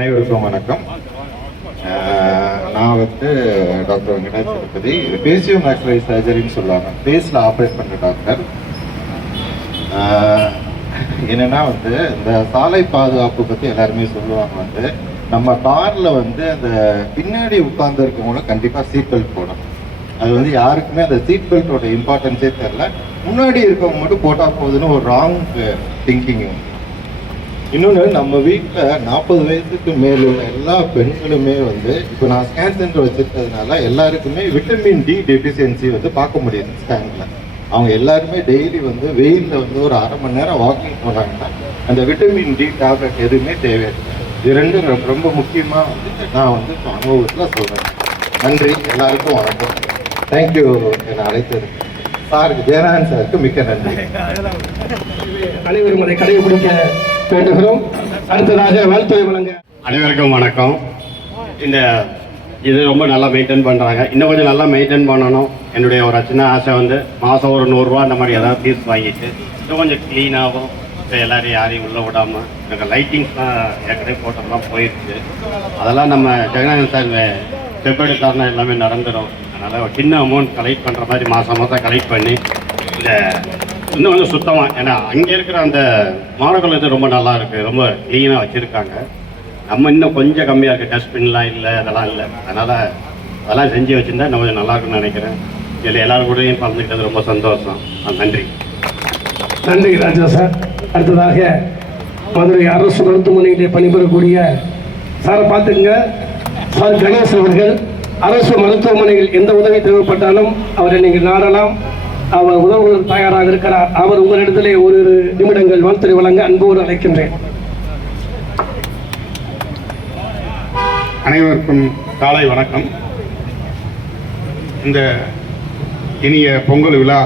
அனைவருக்கும் வணக்கம். நான் டாக்டர் வெங்கடாஜ் திருப்பதி. பேசியோ மேக்ஸிலரி சர்ஜரின்னு சொல்லுவாங்க, ஃபேஸில் ஆப்ரேட் பண்ணுற டாக்டர். என்னென்னா இந்த சாலை பாதுகாப்பு பற்றி எல்லாருமே சொல்லுவாங்க. நம்ம காரில் அந்த பின்னாடி உட்கார்ந்து இருக்கவங்கள கண்டிப்பாக சீட் பெல்ட் போடணும். அது யாருக்குமே அந்த சீட் பெல்ட்டோட இம்பார்ட்டன்ஸே தெரில. முன்னாடி இருக்கவங்க மட்டும் போட்டால் போகுதுன்னு ஒரு ராங் திங்கிங். இன்னொன்று, நம்ம வீட்டில் 40 வயசுக்கு மேல் உள்ள எல்லா பெண்களுமே இப்போ நான் ஸ்கேன் சென்டர் வச்சுருக்கிறதுனால எல்லாருக்குமே விட்டமின் டி டெஃபிஷியன்சி பார்க்க முடியுது ஸ்கேனில். அவங்க எல்லாருமே டெய்லி வெயிலில் ஒரு அரை மணி நேரம் வாக்கிங் போனாங்கன்னா அந்த விட்டமின் டி டேப்லெட் எதுவுமே தேவையில்லை. இது ரெண்டும் ரொம்ப முக்கியமாக நான் அனுபவத்தில் சொல்கிறேன். நன்றி, எல்லாருக்கும் வணக்கம். தேங்க்யூ என்னை அழைத்தது. சாருக்கு, ஜெயநாதன் சாருக்கு மிக்க நன்றி. அனைவரும் அதை கடைபிடிக்க வேண்டுகிறோம். அடுத்ததாக வாழ்த்துறை வழங்க. அனைவருக்கும் வணக்கம். இது ரொம்ப நல்லா மெயின்டைன் பண்ணுறாங்க. இன்னும் கொஞ்சம் நல்லா மெயின்டைன் பண்ணணும். என்னுடைய ஒரு சின்ன ஆசை மாதம் ஒரு 100 ரூபா அந்த மாதிரி ஏதாவது ஃபீஸ் வாங்கிட்டு இன்னும் கொஞ்சம் க்ளீனாகவும் இப்போ எல்லோரும் யாரையும் உள்ளே விடாமல் எனக்கு லைட்டிங்ஸ்லாம் ஏற்கனவே போட்டதெல்லாம் போயிடுச்சு. அதெல்லாம் நம்ம ஜெகநாதன் சார் ஸ்டெப் எடுத்தாருன்னா எல்லாமே நடந்துடும். அதனால் ஒரு சின்ன அமௌண்ட் கலெக்ட் பண்ணுற மாதிரி மாதம் கலெக்ட் பண்ணி இன்னும் கொஞ்சம் சுத்தமாக, ஏன்னா அங்கே இருக்கிற அந்த மாநகரம் ரொம்ப நல்லா இருக்குது, ரொம்ப க்ளீனாக வச்சுருக்காங்க. நம்ம இன்னும் கொஞ்சம் கம்மியாக இருக்குது, டஸ்ட்பின்லாம் இல்லை, அதெல்லாம் இல்லை. அதெல்லாம் செஞ்சு வச்சுருந்தா இன்னும் கொஞ்சம் நல்லா இருக்குன்னு நினைக்கிறேன். இதில் எல்லாரும் கூடயும் பகிர்ந்துக்கிட்டது ரொம்ப சந்தோஷம். நன்றி. நன்றி ராஜா சார். அடுத்ததாக மதுரை அரசு மருத்துவமனையிலே பணிபுரியக்கூடிய சாரை பார்த்துங்க. சார் கணேஷ் அவர்கள் அரசு மருத்துவமனையில் எந்த உதவி தேவைப்பட்டாலும் அவரை நீங்கள் நாடலாம். அவர் உதவுகள் தயாராக இருக்கிறார். அவர் உங்களிடத்திலே ஒரு நிமிடங்கள் வாழ்த்துறை வழங்க அன்போடு அழைக்கின்றேன். அனைவருக்கும் காலை வணக்கம். இந்த இனிய பொங்கல் விழா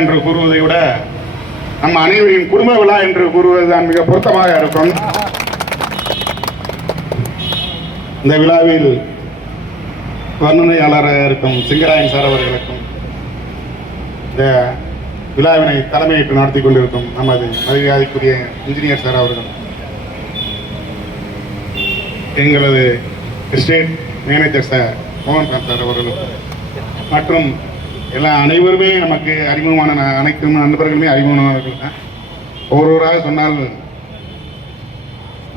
என்று கூறுவதை விட நம்ம அனைவரின் குடும்ப விழா என்று கூறுவதுதான் மிக பொருத்தமாக இருக்கும். இந்த விழாவில் வர்ணனையாளராக இருக்கும் சிங்கராயன் சார் அவர்களுக்கும், இந்த விழாவினை தலைமையேற்று நடத்தி கொண்டிருக்கும் நமது மரியாதைக்குரிய இன்ஜினியர் சார் அவர்கள், எங்களது state manager sir Mohanram sir அவர்களுக்கும், மற்றும் அனைவருமே நமக்கு அறிமுகமான அனைத்து நண்பர்களுமே அறிமுகமானவர்கள் தான். ஒவ்வொருவராக சொன்னால்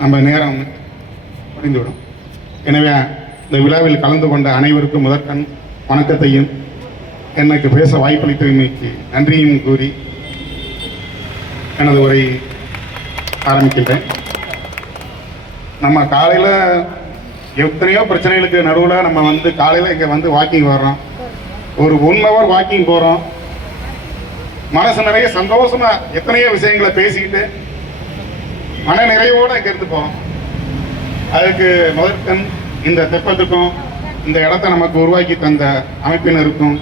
நம்ம நேரம் முடிந்துவிடும். எனவே இந்த விழாவில் கலந்து கொண்ட அனைவருக்கும் முதற்கண் வணக்கத்தையும் எனக்கு பேச வாய்ப்பளித்தமைக்கு நன்றியும் கூறி எனது உரை ஆரம்பிக்கின்றேன். நம்ம காலையில் எத்தனையோ பிரச்சனைகளுக்கு நடுவில் நம்ம காலையில் இங்கே வாக்கிங் வர்றோம். ஒரு 1 hour வாக்கிங் போகிறோம். மனசு நிறைய சந்தோஷமாக எத்தனையோ விஷயங்களை பேசிக்கிட்டு மன நிறைவோடு இங்கேருந்து போகிறோம். அதுக்கு முதற்கண் இந்த தெப்பத்துக்கும் இந்த இடத்தை நமக்கு உருவாக்கி தந்த அமைப்பினருக்கும்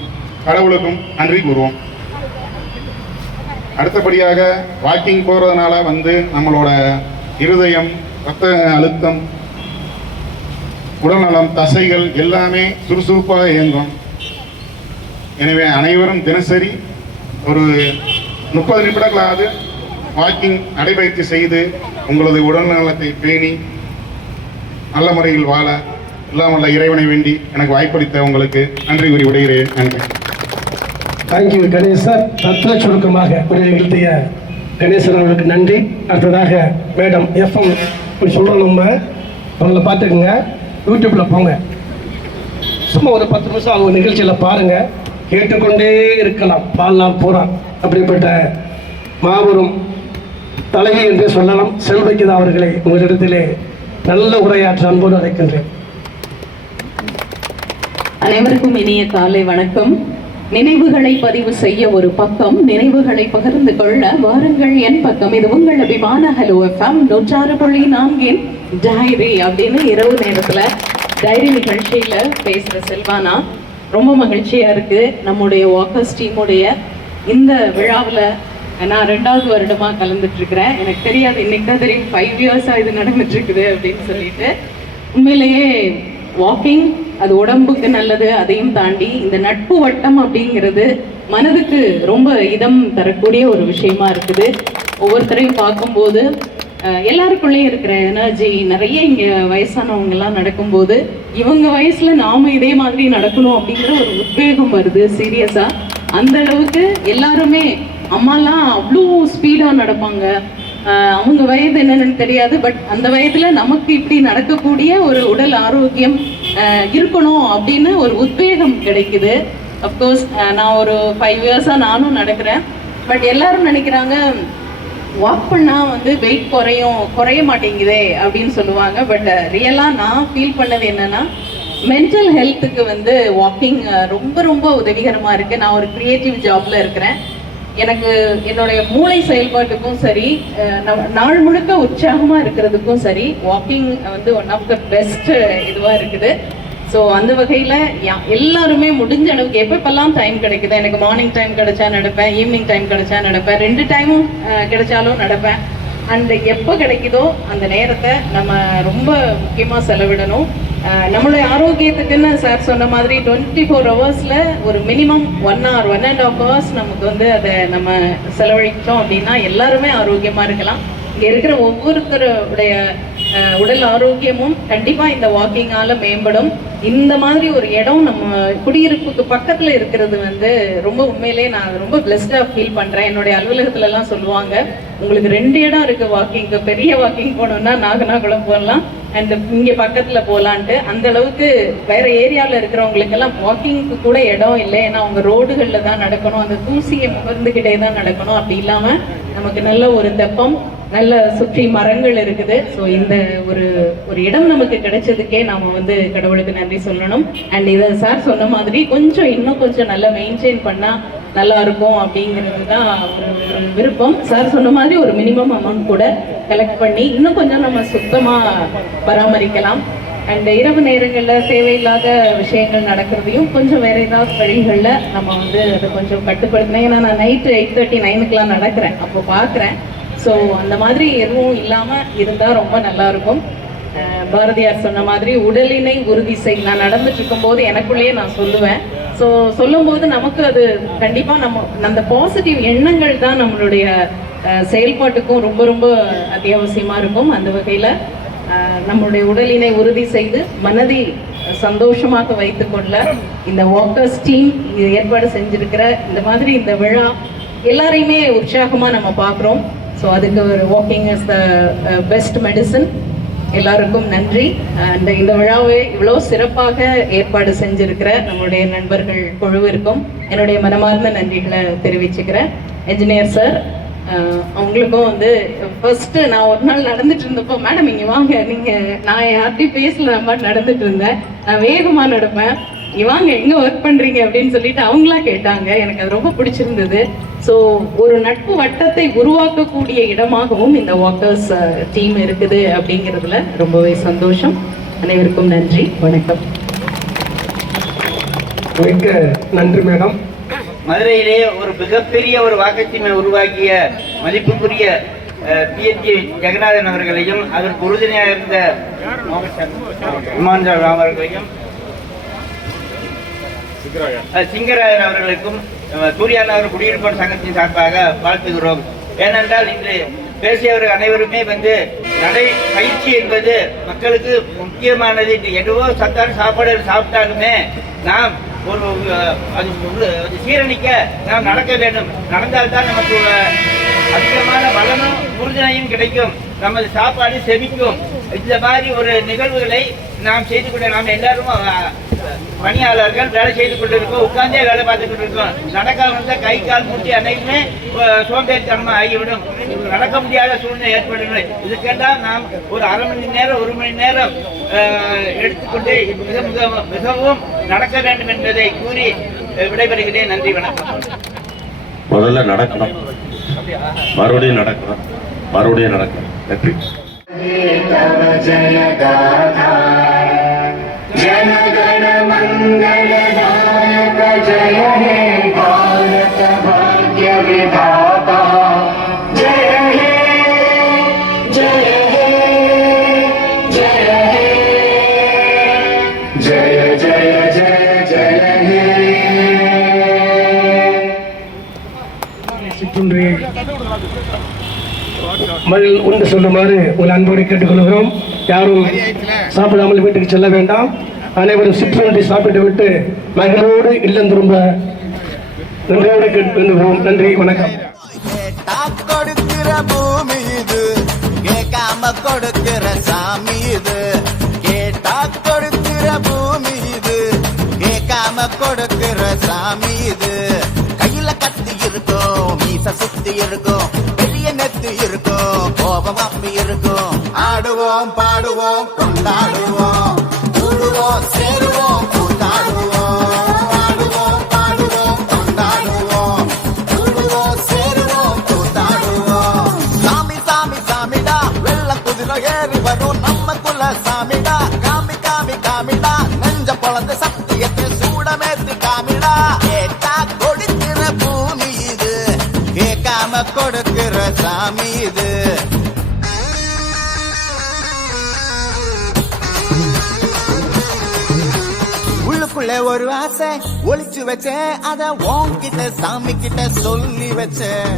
கடவுளுக்கும் நன்றி கூறுவோம். அடுத்தபடியாக வாக்கிங் போகிறதுனால நம்மளோட இருதயம், ரத்த அழுத்தம், உடல்நலம், தசைகள் எல்லாமே சுறுசுறுப்பாக இயங்கும். எனவே அனைவரும் தினசரி ஒரு 30 நிமிடங்களாவது வாக்கிங் நடைபயிற்சி செய்து உங்களது உடல்நலத்தை பேணி நல்ல முறையில் வாழ இல்லாமல்ல இறைவனை வேண்டி எனக்கு வாய்ப்பளித்த உங்களுக்கு நன்றி கூறி விடுகிறேன். நன்றி. தேங்க்யூ கணேசர். தத்துவ சுருக்கமாக உரை நிகழ்த்திய கணேசன் அவர்களுக்கு நன்றி. அடுத்ததாக மேடம் எஃப்எம் சொல்கிறோம். நம்ம அவங்கள பார்த்துக்குங்க, யூடியூப்பில் போங்க. சும்மா ஒரு 10 நிமிஷம் அவங்க நிகழ்ச்சியில் பாருங்கள், கேட்டுக்கொண்டே இருக்கலாம் வாழ்நாள் பூரா. அப்படிப்பட்ட மாபெரும் தலைவி என்று சொல்லலாம் செல்வைக்குதா அவர்களை உங்களிடத்திலே நல்ல உரையாற்ற அன்போடு அழைக்கின்றேன். அனைவருக்கும் இனிய காலை வணக்கம். நினைவுகளை பதிவு செய்ய ஒரு பக்கம், நினைவுகளை பகிர்ந்து கொள்ள வாருங்கள் என் பக்கம். இது உங்கள் அபிமான ஹலோ எஃப்எம் 106.4 டைரி அப்படின்னு இரவு நேரத்துல டைரி நிகழ்ச்சியில பேசுற செல்வானா. ரொம்ப மகிழ்ச்சியா இருக்கு. நம்முடைய வாக்கர்ஸ் டீமுடைய இந்த விழாவில் நான் 2வது வருடமா கலந்துட்டு இருக்கிறேன். எனக்கு தெரியாது, இன்னைக்கு தான் தெரியும் 5 years-ஆ இது நடந்துட்டு இருக்குது அப்படின்னு சொல்லிட்டு. உண்மையிலேயே வாக்கிங் அது உடம்புக்கு நல்லது. அதையும் தாண்டி இந்த நட்பு வட்டம் அப்படிங்கிறது மனதுக்கு ரொம்ப இதம் தரக்கூடிய ஒரு விஷயமா இருக்குது. ஒவ்வொருத்தரையும் பார்க்கும்போது எல்லாருக்குள்ளேயும் இருக்கிற எனர்ஜி நிறைய இங்கே வயசானவங்கெல்லாம் நடக்கும்போது இவங்க வயசுல நாம இதே மாதிரி நடக்கணும் அப்படிங்கிற ஒரு உத்வேகம் வருது சீரியஸா. அந்த அளவுக்கு எல்லாருமே அம்மாலாம் அவ்வளோ ஸ்பீடாக நடப்பாங்க. அவங்க வயது என்னன்னு தெரியாது, பட் அந்த வயதுல நமக்கு இப்படி நடக்கக்கூடிய ஒரு உடல் ஆரோக்கியம் இருக்கணும் அப்படின்னு ஒரு உத்வேகம் கிடைக்குது. அஃப்கோர்ஸ் நான் ஒரு 5 இயர்ஸாக நானும் நடக்கிறேன். பட் எல்லாரும் நினைக்கிறாங்க வாக் பண்ணால் வந்து வெயிட் குறைய மாட்டேங்குதே அப்படின்னு சொல்லுவாங்க. பட் ரியலாக நான் ஃபீல் பண்ணது என்னன்னா, மென்டல் ஹெல்த்துக்கு வந்து வாக்கிங் ரொம்ப ரொம்ப உதவிகரமாக இருக்குது. நான் ஒரு க்ரியேட்டிவ் ஜாப்ல இருக்கிறேன். எனக்கு என்னுடைய மூளை செயல்பாட்டுக்கும் சரி, நாள் முழுக்க உற்சாகமாக இருக்கிறதுக்கும் சரி, வாக்கிங் வந்து ஒன் ஆஃப் த பெஸ்ட் இதுவாக இருக்குது. ஸோ அந்த வகையில் எல்லாருமே முடிஞ்ச அளவுக்கு எப்பப்பெல்லாம் டைம் கிடைக்குது, எனக்கு மார்னிங் டைம் கிடைச்சா நடப்பேன், ஈவினிங் டைம் கிடைச்சா நடப்பேன், 2 டைமும் கிடைச்சாலும் நடப்பேன். அண்ட் எப்போ கிடைக்குதோ அந்த நேரத்தை நம்ம ரொம்ப முக்கியமாக செலவிடணும். நம்மளுடைய ஆரோக்கியத்துக்குன்னு சார் சொன்ன மாதிரி 24 ஹவர்ஸில் ஒரு மினிமம் 1 hour 1.5 hours நமக்கு வந்து அதை நம்ம செலவழித்தோம் அப்படின்னா எல்லாருமே ஆரோக்கியமாக இருக்கலாம். இங்கே இருக்கிற ஒவ்வொருத்தருடைய உடல் ஆரோக்கியமும் கண்டிப்பாக இந்த வாக்கிங்கால மேம்படும். இந்த மாதிரி ஒரு இடம் நம்ம குடியிருப்புக்கு பக்கத்தில் இருக்கிறது வந்து ரொம்ப உண்மையிலே நான் ரொம்ப பிளெஸ்டாக ஃபீல் பண்ணுறேன். என்னுடைய அலுவலகத்துலலாம் சொல்லுவாங்க, உங்களுக்கு 2 இடம் இருக்குது வாக்கிங்க்கு, பெரிய வாக்கிங் போகணுன்னா நாகனாகுளம் போகலாம் அண்ட் இங்கே பக்கத்தில் போகலான்ட்டு. அந்த அளவுக்கு வேற ஏரியாவில் இருக்கிறவங்களுக்கெல்லாம் வாக்கிங்க்கு கூட இடம் இல்லை. ஏன்னா அவங்க ரோடுகளில் தான் நடக்கணும், அந்த தூசியை முகர்ந்துக்கிட்டே தான் நடக்கணும். அப்படி இல்லாமல் நமக்கு நல்ல ஒரு தெப்பம், நல்ல சுற்றி மரங்கள் இருக்குது. ஸோ இந்த ஒரு இடம் நமக்கு கிடைச்சதுக்கே நாம் வந்து கடவுளுக்கு நன்றி சொல்லணும். அண்ட் இதை சார் சொன்ன மாதிரி இன்னும் கொஞ்சம் நல்லா மெயின்டைன் பண்ணால் நல்லா இருக்கும் அப்படிங்கிறது தான் ஒரு விருப்பம். சார் சொன்ன மாதிரி ஒரு மினிமம் அமௌண்ட் கூட கலெக்ட் பண்ணி இன்னும் கொஞ்சம் நம்ம சுத்தமாக பராமரிக்கலாம். அண்ட் இரவு நேரங்களில் தேவையில்லாத விஷயங்கள் நடக்கிறதையும் கொஞ்சம் வேற ஏதாவது வழிகளில் நம்ம வந்து அதை கொஞ்சம் கட்டுப்படுத்தினேன். ஏன்னா நான் நைட்டு 8:30 9 நடக்கிறேன், அப்போ பார்க்குறேன். ஸோ அந்த மாதிரி எதுவும் இல்லாமல் இருந்தால் ரொம்ப நல்லாயிருக்கும். பாரதியார் சொன்ன மாதிரி உடலினை உறுதி செய். நான் நடந்துட்டு இருக்கும்போது எனக்குள்ளேயே நான் சொல்லுவேன். ஸோ சொல்லும்போது நமக்கு அது கண்டிப்பாக நம்ம அந்த பாசிட்டிவ் எண்ணங்கள் தான் நம்மளுடைய செயல்பாட்டுக்கும் ரொம்ப ரொம்ப அத்தியாவசியமாக இருக்கும். அந்த வகையில் நம்மளுடைய உடலினை உறுதி செய்து மனதை சந்தோஷமாக வைத்துக்கொள்ள இந்த வாக்கர்ஸ் டீம் ஏற்பாடு செஞ்சிருக்கிற இந்த மாதிரி இந்த விழா எல்லாரையுமே உற்சாகமாக நம்ம பார்க்குறோம். ஸோ அதுக்கு ஒரு walking is the best medicine. எல்லாருக்கும் நன்றி. அண்ட் இந்த விழாவை இவ்வளோ சிறப்பாக ஏற்பாடு செஞ்சிருக்கிற நம்மளுடைய நண்பர்கள் குழுவிற்கும் என்னுடைய மனமார்ந்த நன்றிகளை தெரிவிச்சுக்கிறேன். என்ஜினியர் சார் அவங்களுக்கும் வந்து ஃபர்ஸ்ட்டு நான் ஒரு நாள் நடந்துட்டு இருந்தப்போ, மேடம் இங்கே வாங்க, நான் யார்கிட்டையும் பேசல, நம்ம நடந்துட்டு இருந்தேன், நான் வேகமாக நடப்பேன், வாங்க எங்கே ஒர்க் பண்ணுறீங்க அப்படின்னு சொல்லிட்டு அவங்களா கேட்டாங்க. எனக்கு அது ரொம்ப பிடிச்சிருந்தது. ஸோ ஒரு நட்பு வட்டத்தை உருவாக்கக்கூடிய இடமாகவும் இந்த வாக்கர்ஸ் டீம் இருக்குது அப்படிங்கிறதுல ரொம்பவே சந்தோஷம். அனைவருக்கும் நன்றி, வணக்கம். மிக்க நன்றி மேடம். மதுரையிலே ஒரு மிகப்பெரிய ஒரு வாக்கர் டீமை உருவாக்கிய மதிப்புக்குரிய பிஎன்ஜி ஜெகநாதன் அவர்களையும் அதற்கு உறுதுணையாக இருந்த விமான் அவர்களையும் சிங்கராயன் அவர்களுக்கும் சூர்யாநகர் குடியிருப்போர் சங்கத்தின் சார்பாக வாழ்த்துகிறோம். ஏனென்றால் இன்று பேசியவர்கள் அனைவருமே வந்து நடை பயிற்சி என்பது மக்களுக்கு முக்கியமானது. எதுவோ சத்தான சாப்பாடு சாப்பிட்டாலுமே நாம் அது சீரணிக்க நாம் நடக்க வேண்டும். நடந்தால்தான் நமக்கு அதிகமான பலனும் உறுதுணையும் கிடைக்கும், நமது சாப்பாடு செமிக்கும். இந்த மாதிரி ஒரு நிகழ்வுகளை நாம் செய்து கொண்டு நாம் எல்லாரும் பணியாளர்கள் வேலை செய்து கொண்டிருக்கோம், உட்கார்ந்தே வேலை பார்த்து கொண்டிருக்கோம். நடக்காம இருந்தால் கை கால் மூட்டி அனைத்துமே சோம்பேறித்தனமாக ஆகிவிடும், நடக்க முடியாத சூழ்நிலை ஏற்படுகிறது. இதுக்கெல்லாம் நாம் ஒரு அரை மணி நேரம் 1 மணி நேரம் எடுத்துக்கொண்டு மிகவும் நடக்க வேண்டும் என்பதை கூறி விடைபெறுகிறேன். நன்றி, வணக்கம். முதல்ல நடக்கணும், மறுபடியும் நடக்கணும், மறுபடியும் நடக்கணும். நன்றி. जनगण मंगलदायक जय हे भारत भाग्य विधाता जय हे जय हे जय हे जय जय जय जय हे. சிற்றுண்டியை மதில் உண்டு சொல்லுமாறு உங்கள் அன்போடு கேட்டுக்கொள்கிறோம். யாரும் சாப்பிடாமல் வீட்டுக்கு செல்ல வேண்டாம். அனைவரும் சிற்றுண்டி சாப்பிட்டு விட்டு மகளோடு இல்லம் திரும்ப நன்றியோடு கேட்டுக்கொள்கிறோம். நன்றி, வணக்கம். கொடுக்கிற பூமி இது, கேட்காம கொடுக்கிற சாமி இது. கேட்டா கொடுக்கிற பூமி இது, கேட்காம கொடுக்கிற சாமி இது. கையில கத்தி இருக்கும், மீச சுத்தி இருக்கும், பெரிய நெத்து இருக்கும், கோபம் அப்படி இருக்கும். ஆடுவோம் பாடுவோம் கொண்டாடுவோம், கூடுவோம் சேருவோம் கூத்தாடுவோம். ஆடுவோம் பாடுவோம் கொண்டாடுவோம், கூடுவோம் சேருவோம் கூத்தாடுவோம். சாமி சாமி சாமிடா, வெள்ள குதிரை ஏறி வரும் நம்ம குல சாமிடா. காமி காமி காமிடா, நெஞ்ச பொழந்த சத்தியத்தை சூடமேத்தி காமிடா. கேட்டா கொடுக்கிற பூமி இது, கேட்காம கொடுக்கிற சாமி இது. உள்ளுக்குள்ள ஒரு ஆசை ஒளிச்சு வச்சேன், அத உன்கிட்ட சாமி கிட்ட சொல்லி வச்சேன்.